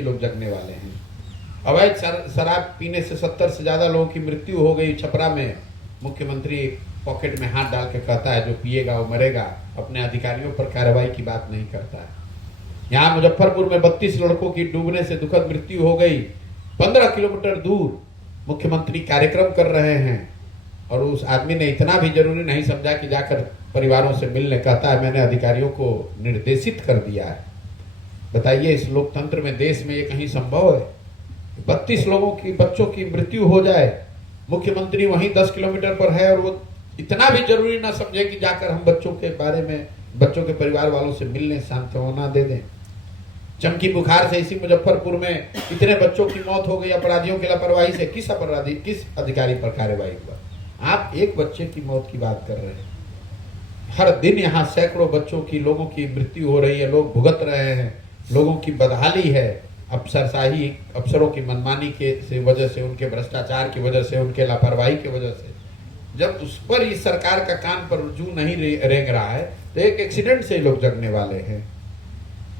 लोग जगने वाले हैं। अवैध शराब पीने से 70 से ज्यादा लोगों की मृत्यु हो गई छपरा में। मुख्यमंत्री पॉकेट में हाथ डाल के कहता है जो पिएगा वो मरेगा, अपने अधिकारियों पर कार्रवाई की बात नहीं करता है। यहाँ मुजफ्फरपुर में 32 लड़कों की डूबने से दुखद मृत्यु हो गई। 15 किलोमीटर दूर मुख्यमंत्री कार्यक्रम कर रहे हैं और उस आदमी ने इतना भी जरूरी नहीं समझा कि जाकर परिवारों से मिलने। कहता है मैंने अधिकारियों को निर्देशित कर दिया है। बताइए इस लोकतंत्र में, देश में ये कहीं संभव है? 32 लोगों की, बच्चों की मृत्यु हो जाए, मुख्यमंत्री वहीं 10 किलोमीटर पर है और वो इतना भी जरूरी ना समझे कि जाकर हम बच्चों के बारे में, बच्चों के परिवार वालों से मिलने, सांत्वना दे दें। चमकी बुखार से इसी मुजफ्फरपुर में इतने बच्चों की मौत हो गई अपराधियों की लापरवाही से। किस अपराधी, किस अधिकारी पर कार्रवाई हुआ? आप एक बच्चे की मौत की बात कर रहे हैं। हर दिन यहाँ सैकड़ों बच्चों की, लोगों की मृत्यु हो रही है, लोग भुगत रहे हैं, लोगों की बदहाली है। अफसरशाही, अफसरों की मनमानी के वजह से, उनके भ्रष्टाचार की वजह से, उनके लापरवाही की वजह से, जब उस पर इस सरकार का कान पर जू नहीं रेंग रहा है तो एक एक्सीडेंट से लोग जगने वाले हैं।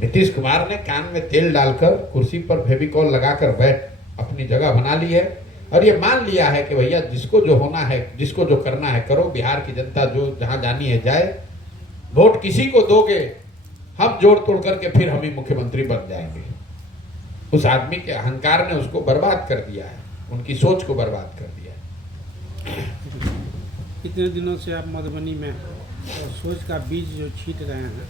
नीतीश कुमार ने कान में तेल डालकर कुर्सी पर फेविकॉल लगाकर बैठ अपनी जगह बना ली है और ये मान लिया है कि भैया जिसको जो होना है, जिसको जो करना है करो, बिहार की जनता जो जहां जानी है जाए, वोट किसी को दोगे हम जोड़ तोड़ करके फिर हम ही मुख्यमंत्री बन जाएंगे। उस आदमी के अहंकार ने उसको बर्बाद कर दिया है, उनकी सोच को बर्बाद कर दिया है। कितने दिनों से आप मधुबनी में सोच का बीज जो छींट रहे हैं,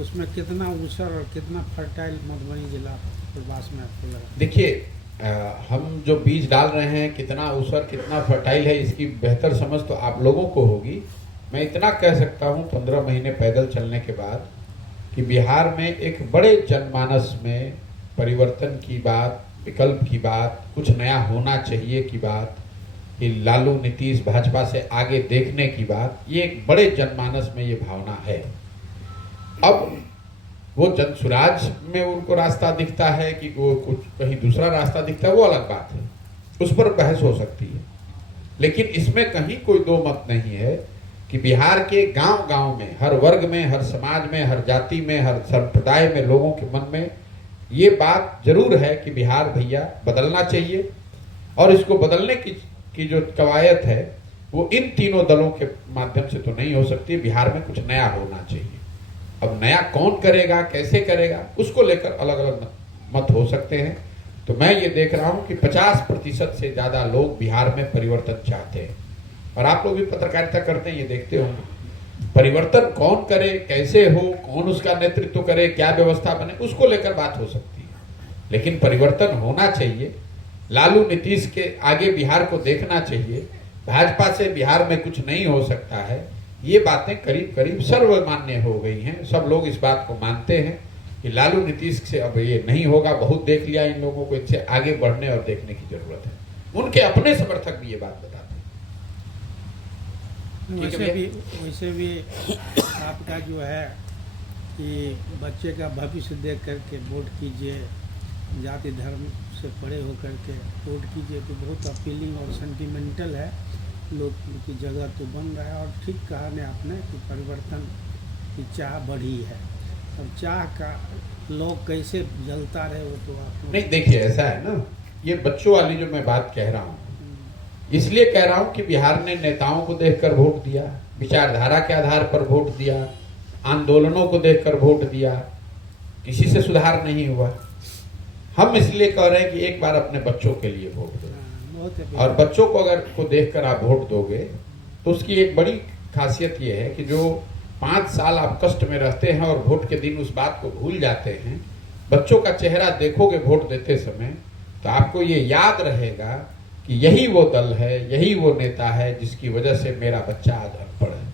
उसमें कितना ऊसर और कितना फर्टाइल मधुबनी जिला प्रवास में आपको लगा? देखिए, हम जो बीज डाल रहे हैं कितना ऊसर कितना फर्टाइल है इसकी बेहतर समझ तो आप लोगों को होगी। मैं इतना कह सकता हूँ 15 महीने पैदल चलने के बाद कि बिहार में एक बड़े जनमानस में परिवर्तन की बात, विकल्प की बात, कुछ नया होना चाहिए की बात, कि लालू नीतीश भाजपा से आगे देखने की बात, ये एक बड़े जनमानस में ये भावना है। अब वो जनसुराज में उनको रास्ता दिखता है कि वो कुछ कहीं दूसरा रास्ता दिखता है, वो अलग बात है, उस पर बहस हो सकती है। लेकिन इसमें कहीं कोई दो मत नहीं है कि बिहार के गांव गांव में, हर वर्ग में, हर समाज में, हर जाति में, हर संप्रदाय में लोगों के मन में ये बात जरूर है कि बिहार भैया बदलना चाहिए। और इसको बदलने की जो कवायद है वो इन तीनों दलों के माध्यम से तो नहीं हो सकती। बिहार में कुछ नया होना चाहिए। अब नया कौन करेगा, कैसे करेगा, उसको लेकर अलग अलग मत हो सकते हैं। तो मैं ये देख रहा हूं कि 50% से ज्यादा लोग बिहार में परिवर्तन चाहते हैं। और आप लोग भी पत्रकारिता करते हैं, ये देखते होंगे परिवर्तन कौन करे, कैसे हो, कौन उसका नेतृत्व करे, क्या व्यवस्था बने, उसको लेकर बात हो सकती है। लेकिन परिवर्तन होना चाहिए। लालू नीतीश के आगे बिहार को देखना चाहिए। भाजपा से बिहार में कुछ नहीं हो सकता है, ये बातें करीब करीब सर्वमान्य हो गई हैं। सब लोग इस बात को मानते हैं कि लालू नीतीश से अब ये नहीं होगा, बहुत देख लिया इन लोगों को, इनसे आगे बढ़ने और देखने की जरूरत है। उनके अपने समर्थक भी ये बात बताते हैं। वैसे भी आपका जो है कि बच्चे का भविष्य देख करके वोट कीजिए, जाति धर्म से परे होकर के वोट कीजिए, तो बहुत अपीलिंग और सेंटिमेंटल है। लोग की जगह तो बन रहा है। और ठीक कहा ने आपने कि परिवर्तन की चाह बढ़ी है। और चाह का लोग कैसे जलता रहे वो तो आप नहीं, देखिए ऐसा है ना, ये बच्चों वाली जो मैं बात कह रहा हूँ, इसलिए कह रहा हूँ कि बिहार ने नेताओं को देखकर वोट दिया, विचारधारा के आधार पर वोट दिया, आंदोलनों को देखकर वोट दिया, किसी से सुधार नहीं हुआ। हम इसलिए कह रहे हैं कि एक बार अपने बच्चों के लिए वोट दो। और बच्चों को अगर को देखकर आप वोट दोगे तो उसकी एक बड़ी खासियत ये है कि जो 5 साल आप कष्ट में रहते हैं और वोट के दिन उस बात को भूल जाते हैं, बच्चों का चेहरा देखोगे वोट देते समय तो आपको ये याद रहेगा कि यही वो दल है, यही वो नेता है जिसकी वजह से मेरा बच्चा आज अनपढ़ है।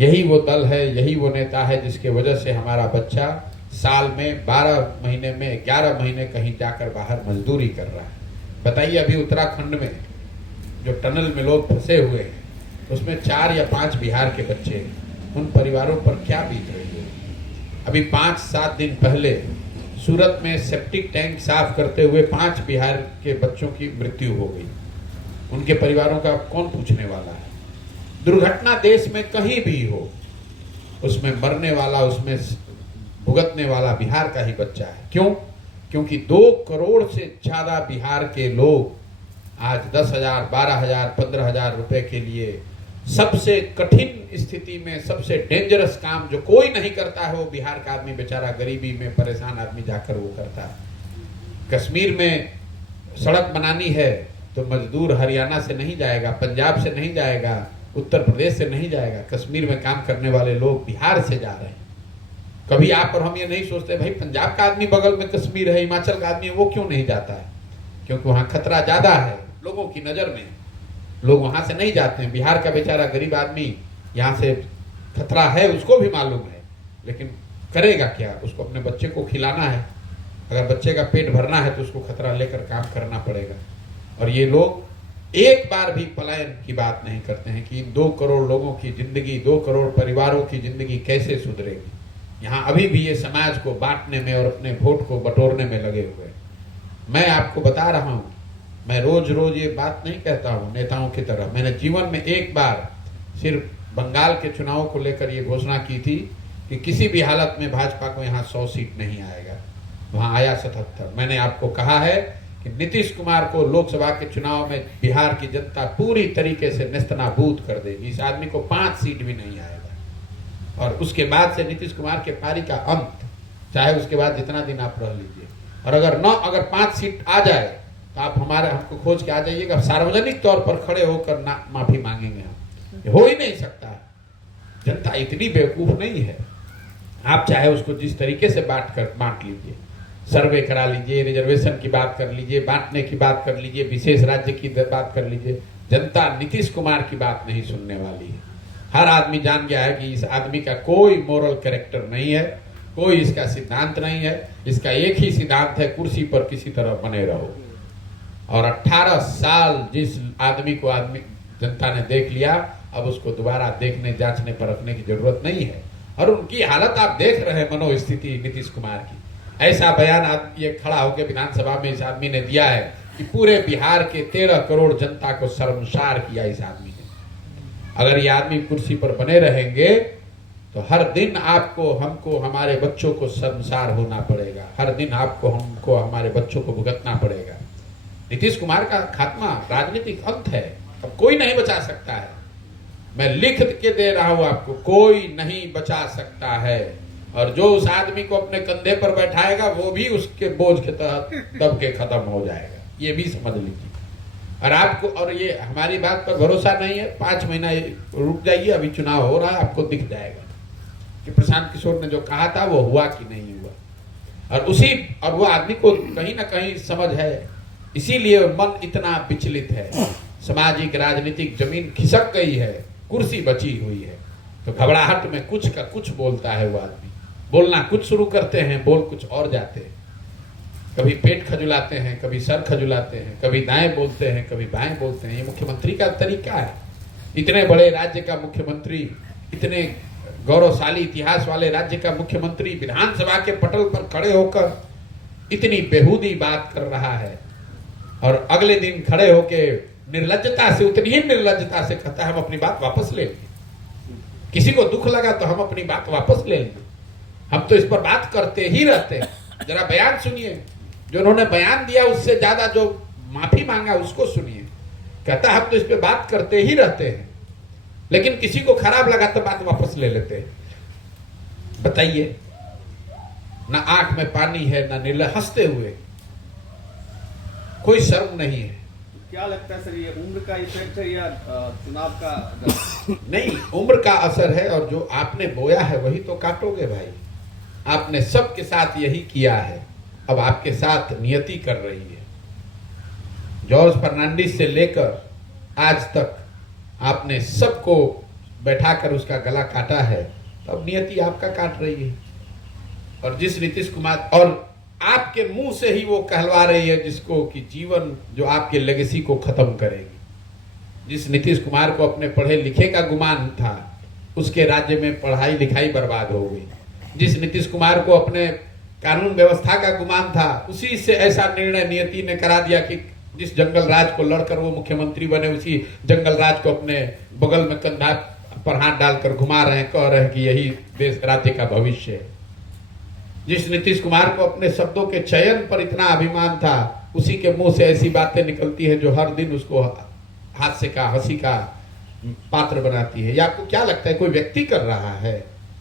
यही वो दल है, यही वो नेता है जिसके वजह से हमारा बच्चा साल में 12 महीने में 11 महीने कहीं जाकर बाहर मजदूरी कर रहा है। बताइए अभी उत्तराखंड में जो टनल में लोग फंसे हुए हैं उसमें 4 या 5 बिहार के बच्चे हैं। उन परिवारों पर क्या बीत रही है? अभी 5-7 दिन पहले सूरत में सेप्टिक टैंक साफ करते हुए 5 बिहार के बच्चों की मृत्यु हो गई। उनके परिवारों का कौन पूछने वाला है? दुर्घटना देश में कहीं भी हो, उसमें मरने वाला, उसमें भुगतने वाला बिहार का ही बच्चा है। क्यों? क्योंकि 2 करोड़ से ज्यादा बिहार के लोग आज 10,000, 12,000, 15,000 रुपए के लिए सबसे कठिन स्थिति में, सबसे डेंजरस काम जो कोई नहीं करता है, वो बिहार का आदमी बेचारा, गरीबी में परेशान आदमी जाकर वो करता है। कश्मीर में सड़क बनानी है तो मजदूर हरियाणा से नहीं जाएगा, पंजाब से नहीं जाएगा, उत्तर प्रदेश से नहीं जाएगा। कश्मीर में काम करने वाले लोग बिहार से जा रहे हैं। कभी आप और हम ये नहीं सोचते भाई पंजाब का आदमी बगल में कश्मीर है, हिमाचल का आदमी वो क्यों नहीं जाता है? क्योंकि वहां खतरा ज्यादा है लोगों की नजर में, लोग वहां से नहीं जाते हैं। बिहार का बेचारा गरीब आदमी यहाँ से खतरा है, उसको भी मालूम है, लेकिन करेगा क्या? उसको अपने बच्चे को खिलाना है, अगर बच्चे का पेट भरना है तो उसको खतरा लेकर काम करना पड़ेगा। और ये लोग एक बार भी पलायन की बात नहीं करते हैं कि इन 2 करोड़ लोगों की जिंदगी, 2 करोड़ परिवारों की जिंदगी कैसे सुधरेगी। यहाँ अभी भी ये समाज को बांटने में और अपने वोट को बटोरने में लगे हुए हैं। मैं आपको बता रहा हूँ, मैं रोज रोज ये बात नहीं कहता हूँ नेताओं की तरह। मैंने जीवन में एक बार सिर्फ बंगाल के चुनाव को लेकर ये घोषणा की थी कि किसी भी हालत में भाजपा को यहाँ 100 सीट नहीं आएगा, वहां आया 77। मैंने आपको कहा है कि नीतीश कुमार को लोकसभा के चुनाव में बिहार की जनता पूरी तरीके से नेस्तनाबूद कर देगी। इस आदमी को 5 सीट भी नहीं आएगा। और उसके बाद से नीतीश कुमार के पारी का अंत, चाहे उसके बाद जितना दिन आप रह लीजिए। और अगर 5 सीट आ जाए तो आप हमको खोज के आ जाइएगा, सार्वजनिक तौर पर खड़े होकर माफी मांगेंगे हम। ये हो ही नहीं सकता है। जनता इतनी बेवकूफ नहीं है। आप चाहे उसको जिस तरीके से बांट लीजिए, सर्वे करा लीजिए, रिजर्वेशन की बात कर लीजिए, बांटने की बात कर लीजिए, विशेष राज्य की बात कर लीजिए, जनता नीतीश कुमार की बात नहीं सुनने वाली है। हर आदमी जान गया है कि इस आदमी का कोई मोरल कैरेक्टर नहीं है, कोई इसका सिद्धांत नहीं है। इसका एक ही सिद्धांत है, कुर्सी पर किसी तरह बने रहो। और 18 साल जिस आदमी को जनता ने देख लिया, अब उसको दोबारा देखने, जांचने, परखने की जरूरत नहीं है। और उनकी हालत आप देख रहे हैं, मनोस्थिति नीतीश कुमार की। ऐसा बयान ये खड़ा होकर विधानसभा में इस आदमी ने दिया है कि पूरे बिहार के 13 करोड़ जनता को शर्मसार किया इस आदमी ने। अगर ये आदमी कुर्सी पर बने रहेंगे तो हर दिन आपको, हमको, हमारे बच्चों को शर्मसार होना पड़ेगा। हर दिन आपको, हमको, हमारे बच्चों को भुगतना पड़ेगा। नीतीश कुमार का खात्मा राजनीतिक अंत है। अब कोई नहीं बचा सकता है। मैं लिख के दे रहा हूं आपको, कोई नहीं बचा सकता है। और जो उस आदमी को अपने कंधे पर बैठाएगा वो भी उसके बोझ के तहत दब के खत्म हो जाएगा। ये भी समझ लीजिए। और आपको, और ये हमारी बात पर भरोसा नहीं है, 5 महीना रुक जाइए, अभी चुनाव हो रहा है, आपको दिख जाएगा कि प्रशांत किशोर ने जो कहा था वो हुआ कि नहीं हुआ। और वो आदमी को कहीं ना कहीं समझ है, इसीलिए मन इतना विचलित है। सामाजिक राजनीतिक जमीन खिसक गई है, कुर्सी बची हुई है, तो घबराहट में कुछ का कुछ बोलता है वो आदमी। बोलना कुछ शुरू करते हैं, बोल कुछ और जाते हैं। कभी पेट खजुलाते हैं, कभी सर खजुलाते हैं, कभी दाएं बोलते हैं, कभी बाएं बोलते हैं। ये मुख्यमंत्री का तरीका है। इतने बड़े राज्य का मुख्यमंत्री, इतने गौरवशाली इतिहास वाले राज्य का मुख्यमंत्री विधानसभा के पटल पर खड़े होकर इतनी बेहूदी बात कर रहा है, और अगले दिन खड़े होकर निर्लज्जता से, उतनी ही निर्लज्जता से कहता है हम अपनी बात वापस ले लेंगे। किसी को दुख लगा तो हम अपनी बात वापस ले लेंगे। हम तो इस पर बात करते ही रहते हैं। जरा बयान सुनिए, जो उन्होंने बयान दिया उससे ज्यादा जो माफी मांगा उसको सुनिए। कहता हम तो इस पर बात करते ही रहते हैं, लेकिन किसी को खराब लगा तो बात वापस ले लेते हैं। बताइए, ना आंख में पानी है, ना निर्लज, हंसते हुए, कोई शर्म नहीं है। क्या लगता है सर, ये उम्र का इफेक्ट है या चुनाव का? नहीं, उम्र का असर है। और जो आपने बोया है वही तो काटोगे भाई। आपने सबके साथ यही किया है, अब आपके साथ नियति कर रही है। जॉर्ज फर्नांडिस से लेकर आज तक आपने सबको बैठाकर उसका गला काटा है, तो अब नियति आपका काट रही है। और जिस नीतीश कुमार, और आपके मुंह से ही वो कहलवा रही है जिसको कि जीवन, जो आपके लेगेसी को खत्म करेगी। जिस नीतीश कुमार को अपने पढ़े लिखे का गुमान था, उसके राज्य में पढ़ाई लिखाई बर्बाद हो गई। जिस नीतीश कुमार को अपने कानून व्यवस्था का गुमान था, उसी से ऐसा निर्णय नियति ने करा दिया कि जिस जंगल राज को लड़कर वो मुख्यमंत्री बने, उसी जंगल राज को अपने बगल में कंधा पर हाथ डालकर घुमा रहे हैं, कह रहे हैं कि यही देश राज्य का भविष्य है। जिस नीतीश कुमार को अपने शब्दों के चयन पर इतना अभिमान था, उसी के मुंह से ऐसी बातें निकलती है जो हर दिन उसको हास्य का, हंसी का पात्र बनाती है। या आपको क्या लगता है कोई व्यक्ति कर रहा है?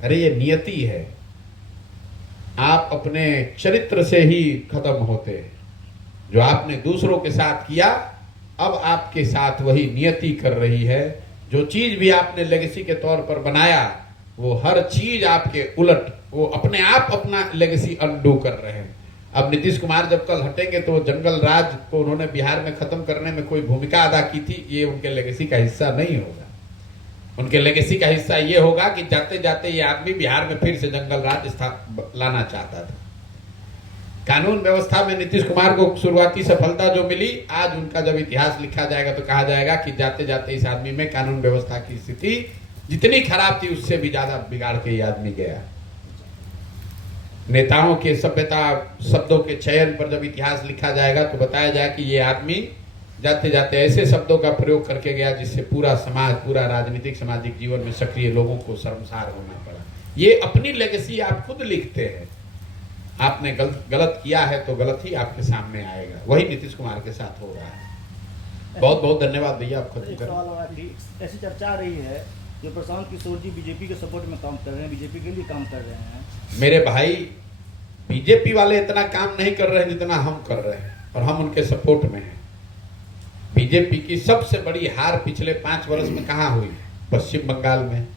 अरे ये नियति है। आप अपने चरित्र से ही खत्म होते हैं। जो आपने दूसरों के साथ किया, अब आपके साथ वही नियति कर रही है। जो चीज भी आपने लेगेसी के तौर पर बनाया, वो हर चीज आपके उलट, वो अपने आप अपना लेगेसी अनडू कर रहे हैं। अब नीतीश कुमार जब कल हटेंगे तो जंगल राज को उन्होंने बिहार में खत्म करने में कोई भूमिका अदा की थी, ये उनके लेगेसी का हिस्सा नहीं होगा। उनके लेगेसी का हिस्सा ये होगा कि जाते जाते ये आदमी बिहार में फिर से जंगल राज लाना चाहता था। कानून व्यवस्था में नीतीश कुमार को शुरुआती सफलता जो मिली, आज उनका जब इतिहास लिखा जाएगा तो कहा जाएगा कि जाते जाते इस आदमी में कानून व्यवस्था की स्थिति जितनी खराब थी उससे भी ज्यादा बिगाड़ के ये आदमी गया। नेताओं के सभ्यता शब्दों के चयन पर जब इतिहास लिखा जाएगा तो बताया जाए कि ये आदमी जाते जाते ऐसे शब्दों का प्रयोग करके गया जिससे पूरा समाज, पूरा राजनीतिक सामाजिक जीवन में सक्रिय लोगों को शर्मसार होना पड़ा। ये अपनी लेगेसी आप खुद लिखते हैं। आपने गलत किया है तो गलत ही आपके सामने आएगा। वही नीतीश कुमार के साथ हो रहा है। बहुत बहुत धन्यवाद भैया, आप खत्म करें। ऐसी चर्चा आ रही है जो प्रशांत किशोर जी बीजेपी के सपोर्ट में काम कर रहे हैं, बीजेपी के लिए काम कर रहे हैं। मेरे भाई, बीजेपी वाले इतना काम नहीं कर रहे हैं जितना हम कर रहे हैं, और हम उनके सपोर्ट में हैं। बीजेपी की सबसे बड़ी हार पिछले 5 वर्ष में कहाँ हुई? पश्चिम बंगाल में।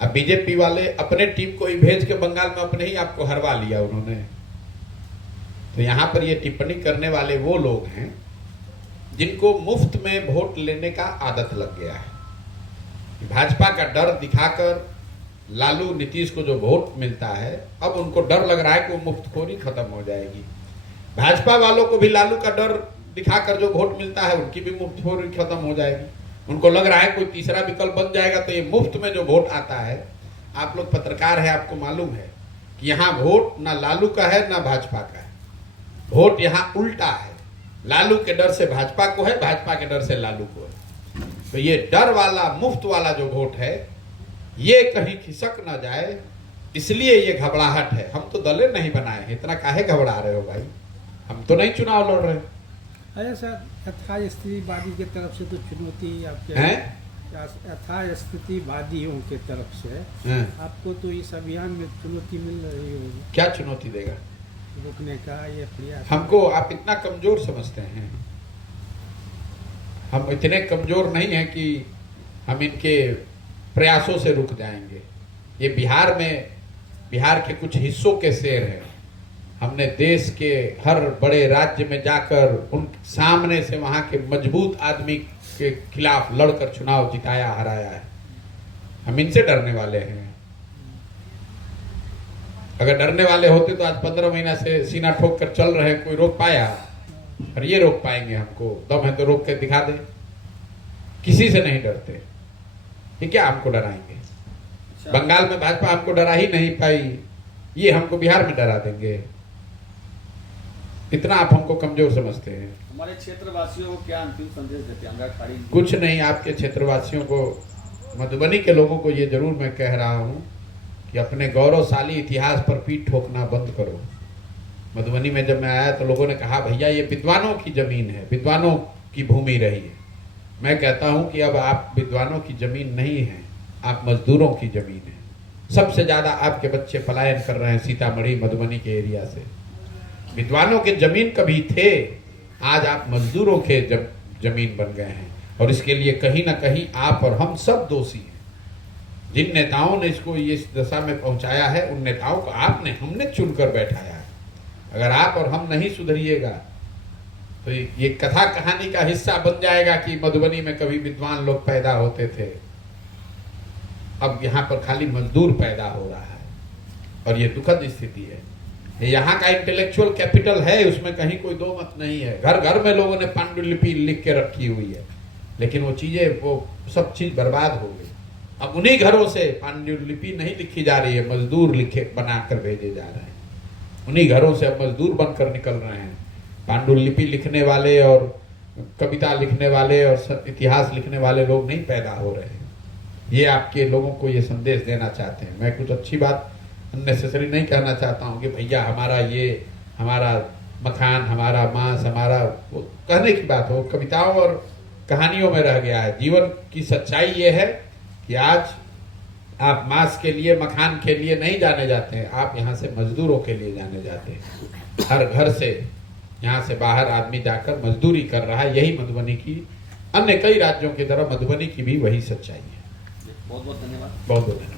अब बीजेपी वाले अपने टीम को ही भेज के बंगाल में अपने ही आपको हरवा लिया उन्होंने। तो यहाँ पर ये टिप्पणी करने वाले वो लोग हैं जिनको मुफ्त में वोट लेने का आदत लग गया है। भाजपा का डर दिखाकर लालू नीतीश को जो वोट मिलता है, अब उनको डर लग रहा है कि वो मुफ्तखोरी खत्म हो जाएगी। भाजपा वालों को भी लालू का डर दिखाकर जो वोट मिलता है उनकी भी मुफ्तखोरी खत्म हो जाएगी। उनको लग रहा है कोई तीसरा विकल्प बन जाएगा तो ये मुफ्त में जो वोट आता है, आप लोग पत्रकार है, आपको मालूम है कि यहाँ वोट ना लालू का है ना भाजपा का है। वोट यहाँ उल्टा है, लालू के डर से भाजपा को है, भाजपा के डर से लालू को है। तो ये डर वाला, मुफ्त वाला जो वोट है, ये कहीं खिसक ना जाए, इसलिए ये घबराहट है। हम तो दलेर नहीं बनाए हैं, इतना काहे घबरा रहे हो भाई? हम तो नहीं चुनाव लड़ रहे। अरे सर, यथास्थितिवादी की तरफ से तो चुनौती आपके यथास्थितिवादियों की तरफ से आपको तो इस अभियान में चुनौती मिल रही होगी। क्या चुनौती देगा? रोकने का ये प्रयास। हमको आप इतना कमजोर समझते हैं? हम इतने कमजोर नहीं हैं कि हम इनके प्रयासों से रुक जाएंगे। ये बिहार के कुछ हिस्सों के शेर हैं। हमने देश के हर बड़े राज्य में जाकर उन सामने से वहां के मजबूत आदमी के खिलाफ लड़कर चुनाव जिताया, हराया है। हम इनसे डरने वाले हैं? अगर डरने वाले होते तो आज 15 महीना से सीना ठोक कर चल रहे, कोई रोक पाया? और ये रोक पाएंगे हमको? दम है तो रोक के दिखा दे। किसी से नहीं डरते, ये क्या हमको डराएंगे? बंगाल में भाजपा हमको डरा ही नहीं पाई, ये हमको बिहार में डरा देंगे? इतना आप हमको कमजोर समझते हैं। हमारे क्षेत्रवासियों को क्या अंतिम संदेश देते हैं? कुछ नहीं, आपके क्षेत्रवासियों को, मधुबनी के लोगों को ये जरूर मैं कह रहा हूँ कि अपने गौरवशाली इतिहास पर पीठ ठोकना बंद करो। मधुबनी में जब मैं आया तो लोगों ने कहा भैया ये विद्वानों की जमीन है, विद्वानों की भूमि रही है। मैं कहता हूं कि अब आप विद्वानों की जमीन नहीं है, आप मजदूरों की जमीन है। सबसे ज्यादा आपके बच्चे पलायन कर रहे हैं सीतामढ़ी, मधुबनी के एरिया से। विद्वानों के जमीन कभी थे, आज आप मजदूरों के जमीन बन गए हैं। और इसके लिए कहीं ना कहीं आप और हम सब दोषी हैं। जिन नेताओं ने इसको इस दशा में पहुंचाया है, उन नेताओं को हमने चुनकर बैठाया है। अगर आप और हम नहीं सुधरिएगा तो ये कथा कहानी का हिस्सा बन जाएगा कि मधुबनी में कभी विद्वान लोग पैदा होते थे, अब यहाँ पर खाली मजदूर पैदा हो रहा है। और ये दुखद स्थिति है। यहाँ का इंटेलेक्चुअल कैपिटल है, उसमें कहीं कोई दो मत नहीं है। घर घर में लोगों ने पांडुलिपि लिख के रखी हुई है, लेकिन वो चीजें, वो सब चीज बर्बाद हो गई। अब उन्हीं घरों से पांडुलिपि नहीं लिखी जा रही है, मजदूर लिखे बनाकर भेजे जा रहे हैं। उन्हीं घरों से अब मजदूर बनकर निकल रहे हैं। पांडुलिपि लिखने वाले और कविता लिखने वाले और इतिहास लिखने वाले लोग नहीं पैदा हो रहे हैं। ये आपके लोगों को ये संदेश देना चाहते हैं। मैं कुछ अच्छी बात अननेसेसरी नहीं कहना चाहता हूँ कि भैया हमारा ये, हमारा मखान, हमारा मांस, हमारा, वो कहने की बात हो, कविताओं और कहानियों में रह गया है। जीवन की सच्चाई ये है कि आज आप मांस के लिए, मखान के लिए नहीं जाने जाते हैं, आप यहाँ से मजदूरों के लिए जाने जाते हैं। हर घर से, यहाँ से बाहर आदमी जाकर मजदूरी कर रहा है। यही मधुबनी की, अन्य कई राज्यों की तरह मधुबनी की भी वही सच्चाई है। बहुत बहुत धन्यवाद। बहुत बहुत धन्यवाद।